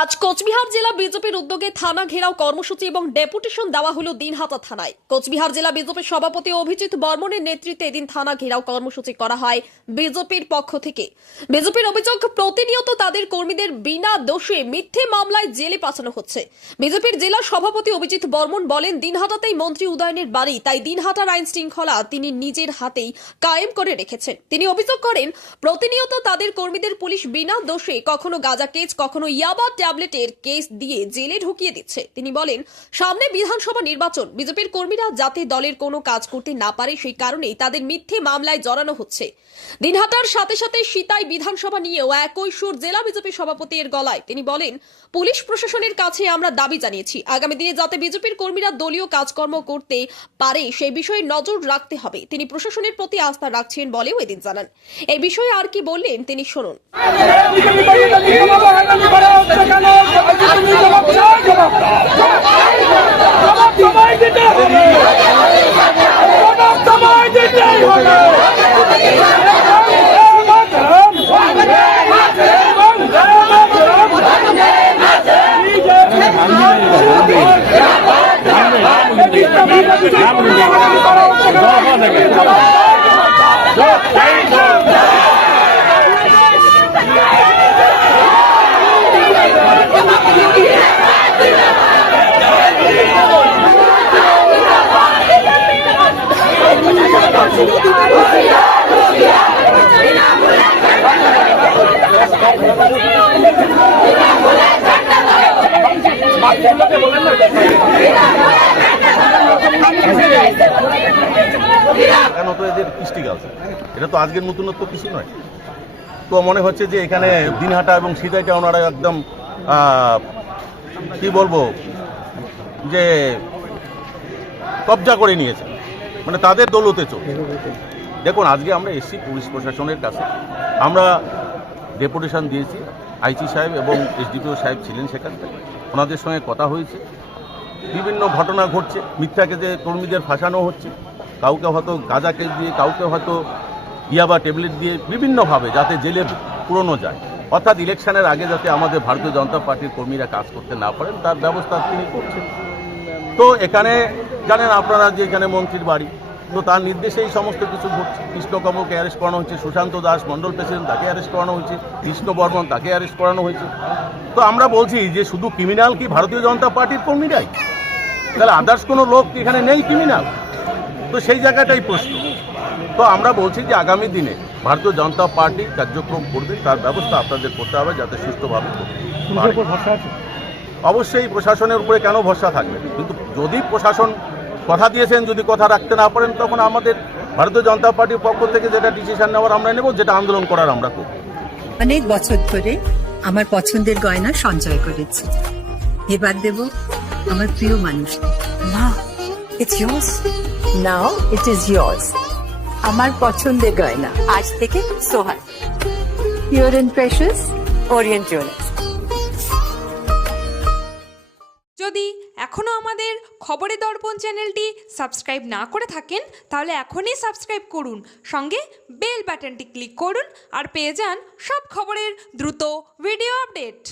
আজ কোচবিহার জেলা বিজেপির উদ্যোগে থানা ঘেরাও কর্মসূচি এবং ডেপুটেশন দেওয়া হলো দিনহাটা থানায়। কোচবিহার জেলা বিজেপির সভাপতি অভিজিৎ বর্মনের নেতৃত্বে এদিন থানা ঘেরাও কর্মসূচি করা হয় বিজেপির পক্ষ থেকে। বিজেপির অভিযোগ, প্রতিনিয়ত তাদের কর্মীদের বিনা দোষে মিথ্যে মামলায় জেলে পাঠানো হচ্ছে। বিজেপির জেলা সভাপতি অভিজিৎ বর্মন বলেন, দিনহাটাতেই মন্ত্রী উদয়নের বাড়ি, তাই দিনহাটার আইন শৃঙ্খলা তিনি নিজের হাতেই কায়েম করে রেখেছেন। তিনি অভিযোগ করেন, প্রতিনিয়ত তাদের কর্মীদের পুলিশ বিনা দোষে কখনো গাঁজা কেস, কখনো ইয়াবা ট্যাবলেটের কেস দিয়ে জেলে ঢুকিয়ে দিচ্ছে। তিনি বলেন, সামনে বিধানসভা নির্বাচন, বিজেপির কর্মীরা যাতে দলের কোনো কাজ করতে না পারে সেই কারণেই তাদের মিথ্যে মামলায় জড়ানো হচ্ছে। দিনহাটার সাথে সাথে সিতাই বিধানসভা নিয়েও একই সুর জেলা বিজেপি সভাপতির গলায়। তিনি বলেন, পুলিশ প্রশাসনের কাছে আমরা দাবি জানিয়েছি, আগামী দিনে যাতে বিজেপির কর্মীরা দলীয় কাজকর্ম করতে পারে সেই বিষয়ে নজর রাখতে হবে। তিনি প্রশাসনের প্রতি আস্থা রাখছেন বলেও এদিন জানান। এই বিষয়ে আর কি বললেন তিনি শুনুন। কেন তো এদের কৃষ্টি আছে, এটা তো আজকের নতুনত্ব কিছু নয়। তো মনে হচ্ছে যে এখানে দিনহাটা এবং সিতাইটা ওনারা একদম কি বলবো যে কবজা করে নিয়েছে, মানে তাদের দৌলতে চলছে। দেখুন, আজকে আমরা এসছি পুলিশ প্রশাসনের কাছে, আমরা ডেপুটেশন দিয়েছি। আইসি সাহেব এবং এসডিপিও সাহেব ছিলেন সেখান থেকে, ওনাদের সঙ্গে কথা হয়েছে। বিভিন্ন ঘটনা ঘটছে, মিথ্যা কেসে কর্মীদের ফাঁসানো হচ্ছে, কাউকে হয়তো গাঁজা কেস দিয়ে, কাউকে হয়তো ইয়াবা ট্যাবলেট দিয়ে, বিভিন্নভাবে যাতে জেলে পুরনো যায়, অর্থাৎ ইলেকশনের আগে যাতে আমাদের ভারতীয় জনতা পার্টির কর্মীরা কাজ করতে না পারেন তার ব্যবস্থা তিনি করছেন। তো এখানে জানেন আপনারা যে এখানে মন্ত্রীর বাড়ি, তো তার নির্দেশে এই সমস্ত কিছু ঘটছে। কৃষ্ণকমলকে অ্যারেস্ট করানো হয়েছে, সুশান্ত দাস মন্ডল প্রেসিডেন্ট তাকে অ্যারেস্ট করানো হয়েছে, কৃষ্ণ বর্মন তাকে অ্যারেস্ট করানো হয়েছে। তো আমরা বলছি যে শুধু ক্রিমিনাল কি ভারতীয় জনতা পার্টির কর্মীরাই? তাহলে আদার্স কোনো লোক এখানে নেই ক্রিমিনাল? তো সেই জায়গাটাই প্রশ্ন। তো আমরা বলছি যে আগামী দিনে ভারতীয় জনতা পার্টি কার্যক্রম করবে, তার ব্যবস্থা আপনাদের করতে হবে যাতে সুষ্ঠুভাবে অবশ্যই প্রশাসনের উপরে কেন ভরসা থাকবে, কিন্তু যদি প্রশাসন কথা দিয়েছেন, যদি কথা রাখতে না পারেন, তখন আমাদের ভারতীয় জনতা পার্টির পক্ষ থেকে যেটা ডিসিশন নেওয়ার আমরা নেব, যেটা আন্দোলন করার আমরা করব। অনেক বছর ধরে আমার পছন্দের গয়না সঞ্চয় করেছি, এবার দেব আমার প্রিয় মানুষ। না, it's yours. Now it is yours. আমার পছন্দের গয়না আজ থেকে Sohan, pure and precious, Orient Jewellers. যদি এখনও আমাদের খবরের দর্পণ চ্যানেলটি সাবস্ক্রাইব না করে থাকেন তাহলে এখনই সাবস্ক্রাইব করুন, সঙ্গে বেল বাটনটি ক্লিক করুন আর পেয়ে যান সব খবরের দ্রুত ভিডিও আপডেট।